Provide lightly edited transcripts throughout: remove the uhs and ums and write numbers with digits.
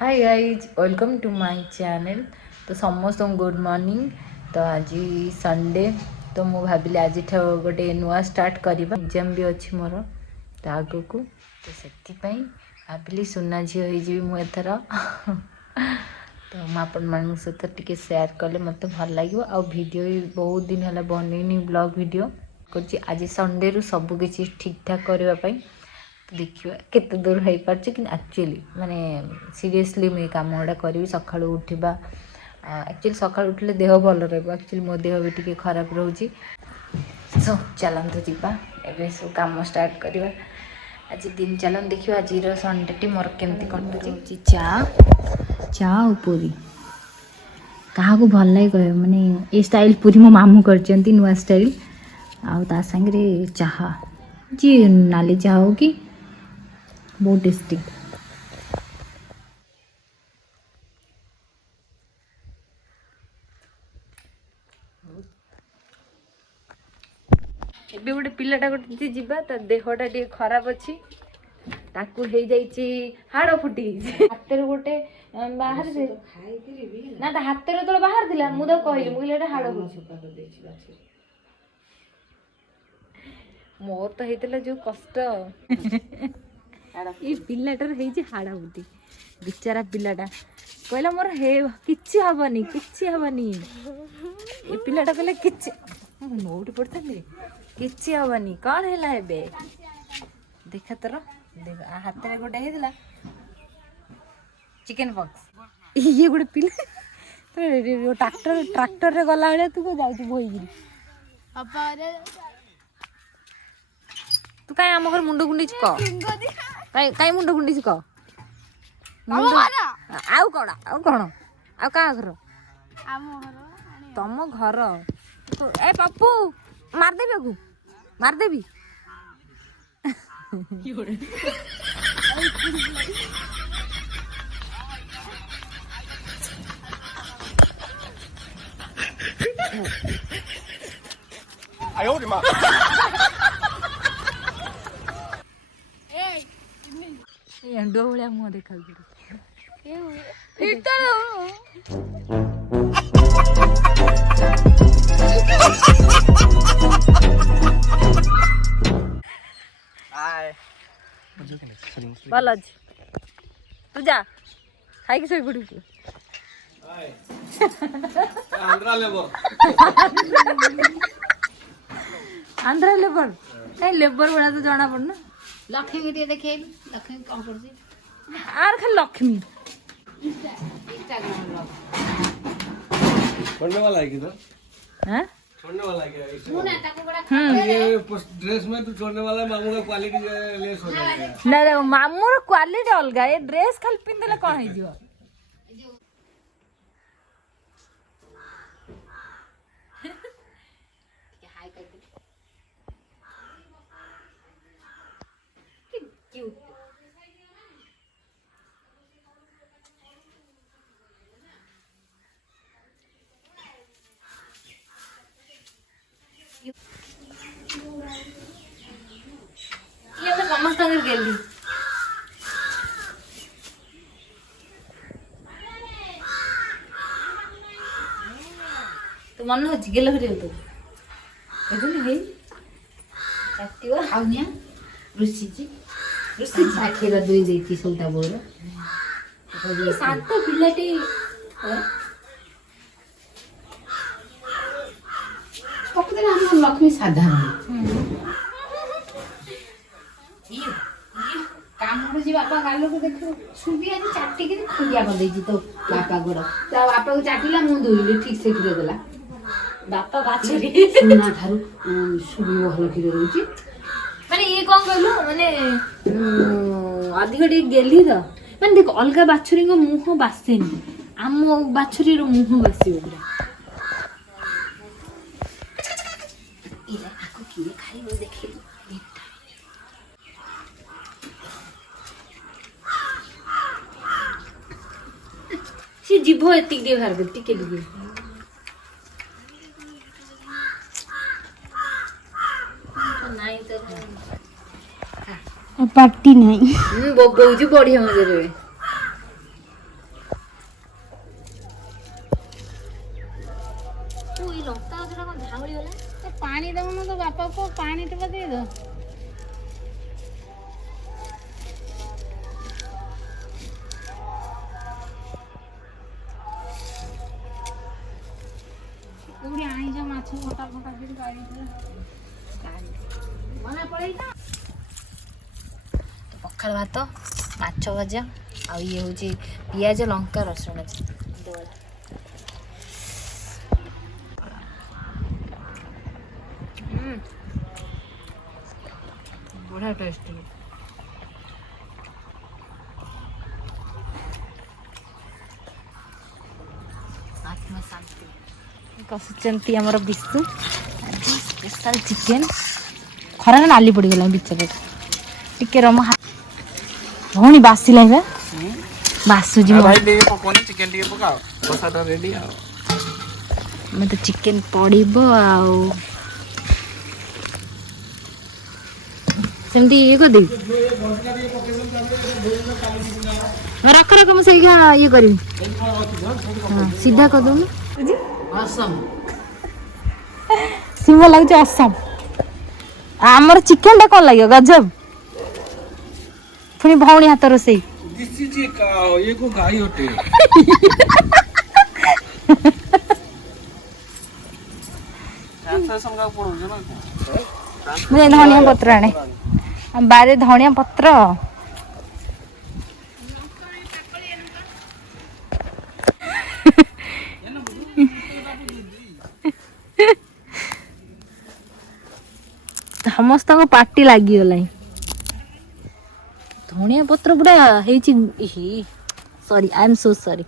Hi guys welcome to my channel. तो समस्त good morning. तो आज संडे तो मु भाविली आज गोटे नुआ स्टार्ट करवा एग्जाम भी अच्छी मोर तो आग को तो से भाविली सुना झी होथर तो मुझे सहित टी सेयार कले मत भल लगे आ भिडियो भी बहुत दिन है बनईनी ब्लॉग वीडियो कर आज संडे रु सबकि ठीक ठाक करने देखिए केते दूर हो पार्छ कि एक्चुअली माने सीरियसली मुझे कम गुड़ा करी सका उठा एक्चुअली सका उठले देह भल रहा एक्चुअली मो देह भी टी खराब रोचे सो चलतु जावा एवं सब कम स्टार्ट करवा आज दिन चलन देखिए आज संडे मोर केमती कटुची चा चा और पूरी क्या भल लगे कह मैंने ये स्टाइल पूरी मो मामू कर नुआ स्टाइल आ सांगे चाह जी नाली चाह हो कि बहुत टेस्टी ଏବେ ଗୋଟେ ପିଲାଟା ଗୋଟେ ଯିବା ତା ଦେହଟା ଟିକେ ଖରାପ ଅଛି ତାକୁ ହେଇଯାଇଛି ହାଡ଼ ଫୁଟି ହାତରେ ଗୋଟେ ବାହାରି ନା ତା ହାତରେ ଯେତେବେଳେ ବାହାରିଥିଲା ମୁଁ ତାକୁ କହିଲି ମୁଁ କହିଲି ଏଇଟା ହାଡ଼ ଫୁଟି ମୋର ତ ହେଇଥିଲା ଯୋଉ କଷ୍ଟ ଏ ପିଲାଟାର ହେଇଛି ହାଡ଼ ଫୁଟି ବିଚାରା ପିଲାଟା କହିଲା ମୋର କିଛି ହବନି ଏ ପିଲାଟା କହିଲା କିଛି ମୁଁ ନୋଉଠି ପଡ଼ିଥାନ୍ତି କିଛି ହବନି କଣ ହେଲା ଏବେ ଦେଖା ତୋର देख हाथ में गोटे होता चिकेन पॉक्स ये गोटे पिला ट्रैक्टर रे गला बेले तू जाऊ बोईगिरी तू कहीं आम घर मुंड कुंडी कहीं मुंड कुंडी कह आउ कौन आ क्या घर तुम घर ए पप्पू मारदेवी आगू मारदेवी哎呦我的妈！ एंडो भलिया मुह देखा भल अच्छे तू जा खाई शो पड़ू आंध्रा लेबर कहीं लेबर बड़ा तो जाना पड़ना लक्ष्मी टे देखे लक्ष्मी कौन कर आर खाली लक्ष्मी छोड़ने वाला है किधर हैं छोड़ने वाला है क्या ये ड्रेस में तो छोड़ने वाला है मामू का क्वालिटी लेस हो जाएगा ना देखो मामू रो क्वालिटी अलग ये ड्रेस खाली पिंदले कोन हे जिवो ये मैं समस्त अंदर गेली तो मन हो गेल फिर तो एदुन हे काटिवा आउनिया रुसी साखीर दुई देती सौदा बोर तो सात पिलाटी पकड़े हम लक्ष्मी साधारण काम जी बापा गाल को देख छुबी आज चाटी के खुलिया कर देजी तो बापा गोड़ तो बापा को चाटीला मु दोइले ठीक से गिरे देला बापा बाछरी सुना थारु छुबी भल गिरे रहउची माने ये कौन कहलु माने अधिक टे गेली तो माने देख अलगा बाछरी को मुंह बासेनी आम बाछरी रो मुंह बासियो पूरा इला आको किए खाइबो देखिलु सी जीभो एतिक दे बाहर गति के लिए नहीं तो पार्टी नहीं बोगौजी बढ़िया मजा रे ପଡ଼ିଗଲା ପାଣି ଦଉନ ତ ବାପା ପୁଅ ପାଣି ଟିକେ ଦେଇଦ କୋଉଠି ଆଣିଛ ମାଛ ଫଟା ଫଟା କରି ମନା ପଳେଇଛ ପଖାଳ ଭାତ ମାଛ ଭଜା ଆଉ ଇଏ ହେଉଛି ପିଆଜ ଲଙ୍କା ରସୁଣ ବଢ଼ିଆ ଟେଷ୍ଟ ଆତ୍ମା ଶାନ୍ତି କଷୁଛନ୍ତି ଆମର ବିଶୁ ଆଜି ସ୍ପେଶାଲ ଚିକେନ୍ ଖରାରେ ନାଲି ପଡ଼ିଗଲା ବିଚରେ ଟିକେ ରମ ଭଉଣୀ ବାସିଲା ବା ବାସୁଛି ଆମେ ତ ଚିକେନ୍ ପଡ଼ିବ ଆଉ ସେମିତି ଇଏ କରିଦେବି ରଖ ରଖ ମୁଁ ସେଇକା ଇଏ କରିବି ହଁ ସିଧା କରିଦେବୁ ସିମ ଲାଗୁଛି ଅସମ ଆମର ଚିକେନ୍ ଟା କ'ଣ ଲାଗିବ ଗଜବ ପୁଣି ଭଉଣୀ ହାତ ରୋଷେଇ ଧନିଆ ପତ୍ର ଆଣେ ବାରେ ଧନିଆ ପତ୍ର ସମସ୍ତଙ୍କ ପାଟି ଲାଗିଗଲାଣି ଧନିଆ ପତ୍ର ପୁରା ହେଇଛି ସରି ଆଇ ଏମ୍ ସୋ ସରି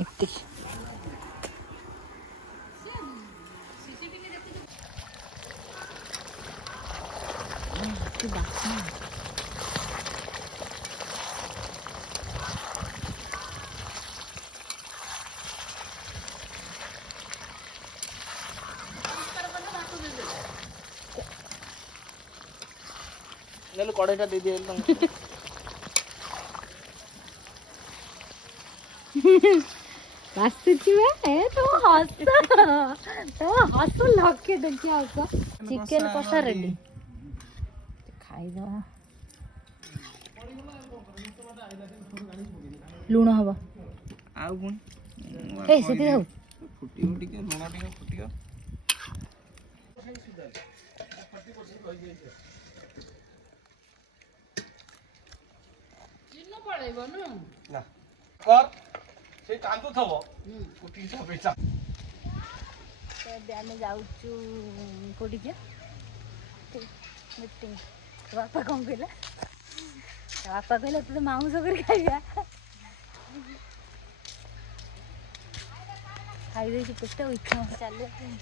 ଏତିକି କড়াইটা দিয়ে দিয়ে ଲକ୍ଷେ ଦେଖିଆ ଚିକେନ କଷା ରେଡି ଖାଇଦବା ଲୁଣ ହବ ଆଉ ପୁଣି ସେଠି ହଉ ଫୁଟିବ ଟିକେ ଲୁଣ ଟିକେ ଫୁଟିବ ନା କର ସେ କାନ୍ଦୁଥବ ଏବେ ଆମେ ଯାଉଛୁ କୋଉଠିକି ମିଟିଂ ବାପା କ'ଣ କହିଲା ବାପା କହିଲା ତୁ ତ ମାଉଁସ କରି ଖାଇବା ଖାଇଦେଇଛି ପେଟ ଇଚ୍ଛା ଚାଲିବା ପାଇଁ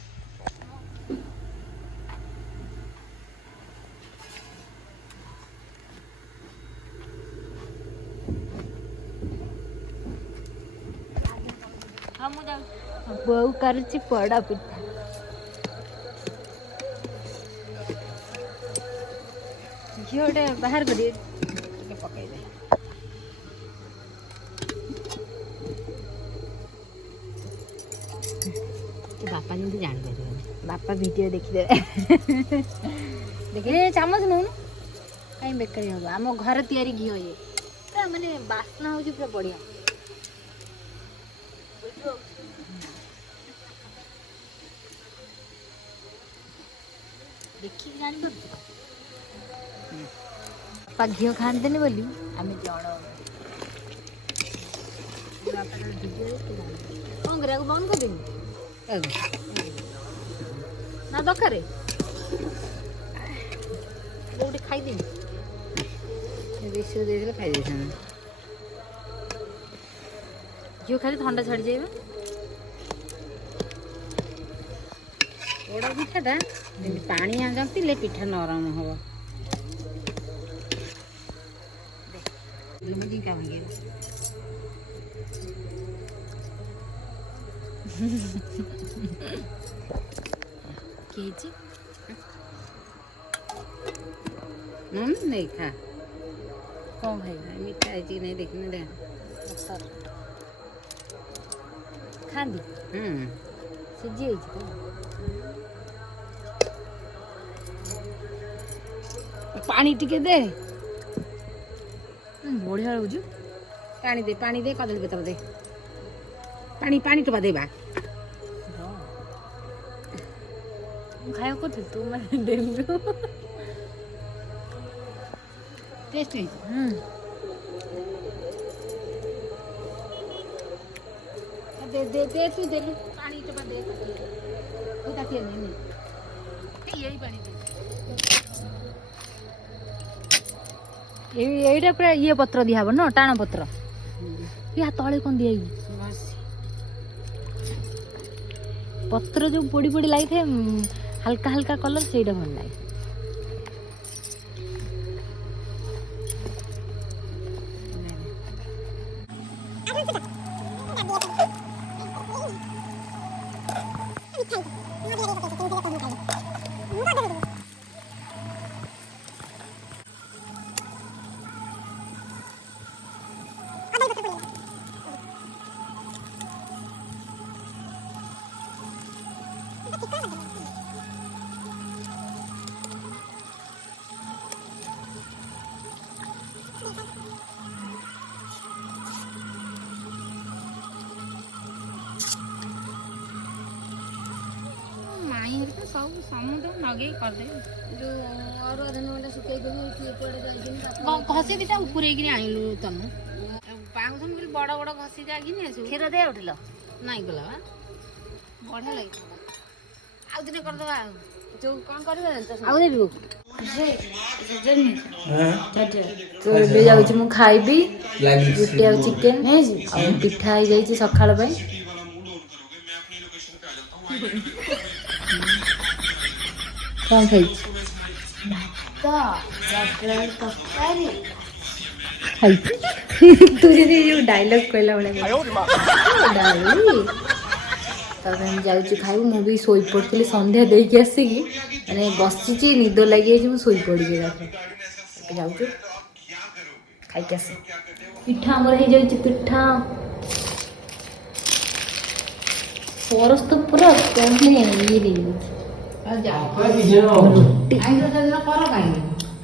ବୋଉ କରୁଛି ପୋଡ଼ ପିଠା ଝିଅ ଗୋଟେ ବାହାର କରିବେ ଟିକେ ପକେଇଦେ ବାପା ଯେମିତି ଜାଣିପାରିବେନି ବାପା ଭିଡ଼ିଓ ଦେଖିଦେବେ ଦେଖିଲେ ଚାମଚ ନଉନୁ କାହିଁ ବେକାରୀ ହବ ଆମ ଘର ତିଆରି ଘିଅ ଇଏ ପୁରା ମାନେ ବାସ୍ନା ହେଉଛି ପୁରା ବଢ଼ିଆ ଦେଖିକି ଜାଣିପାରୁଛୁ ବାପା ଘିଅ ଖାଆନ୍ତିନି ବୋଲି ଆମେ ଜଣ କ'ଣ କରିବାକୁ ବନ୍ଦ କରିଦେବି ନା ଦରକାର ଗୋଟେ ଖାଇଦେବି ବିଶ୍ୱ ଦେଇଥିଲେ ଖାଇ ଦେଇଥାନ୍ତି ଘିଅ ଖାଲି ଥଣ୍ଡା ଛାଡ଼ିଯାଏ ପୋଡ଼ ପିଠାଟା ଯେମିତି ପାଣିଆ ଜନ୍ତିଲେ ପିଠା ନରମ ହବ ନେଇ ଖା कौन खाइबे ମିଠା ହେଇଛି କି ନାହିଁ ଦେଖିନି ଦେ खांदी सिझी ହେଇଛି तो पानी टिके दे बढ़िया लाଗୁଛି पानी दे कदली पत्र दे पानी टोपा दे बा खाया को तू मैं देलु टेस्ट है दे दे दे तू दे पानी टोपा दे तू ताके नहीं यही पानी दे এইটা পুরা ইয়ে পত্র দিয়া হব না টাণ পত্র ইয়া তলে কোন দিয়া পত্র যে পড়ি পড়ি লাগি হালকা হালকা কলর সেইটা ভাল লাগে सब समुद्र नगे कर दे जो और अधन वाला सुके देबो कि पड़े जाई दिन घसी दिता पुरे गिरी आइलु तम पाउस मिल बड़ बड़ घसी जा गिनी आसु खीर दे उठिल नहीं गला बढ़िया लगी आउ दिन कर दबा जो कोन करबे आउ देबो तो ଏବେ ଯାଉଛି ମୁଁ ଖାଇବି ରୁଟି ଆଉ ଚିକେନ ଆଉ ପିଠା ହେଇଯାଇଛି ସକାଳ ପାଇଁ कौन खाई तुझे जो डायलॉग कहला जाऊँ खाइबू मुझे शोई पड़ी संध्या देकी आसिकी मैंने बसी निद लगी शोई पड़ी जाऊँ खाई आस पिठा आमर हो जाए पिठा परस तो पूरा ये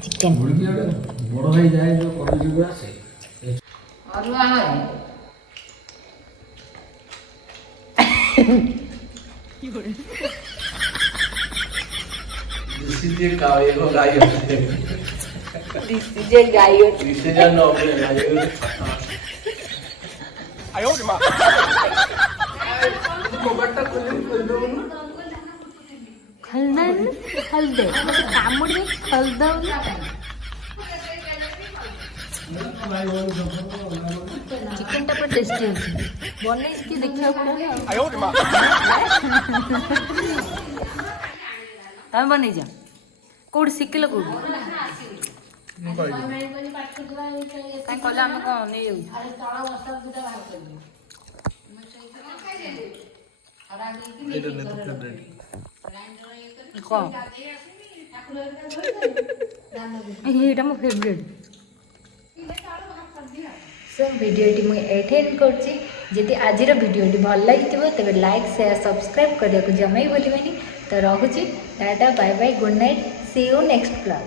चिकेन बड़ भाई जाए जो कॉलेज आसे दिस इज गाय होते दिस इज गाय दिस इज नो गाय आयो रे मां मोबाइल खोल दो खलदन खलदे कामुड़ी खलदा चिकन टा पर टेस्टी है बने इसकी देखियो आयो रे मां हम बने जा कोड सिकल कोड काई कहले हम को नै अरे तळा बस्ता दुटा बाहर कर एटा ने तो फेवरेट ये मो फेवरेट सो वीडियोटी मुझे एठे एंड करछि जदि आजिर वीडियोटी भल लगी तेज लाइक शेयर सब्सक्राइब करने को जमा ही भूलिबेनी तो रखुची tata bye bye good night see you next blog.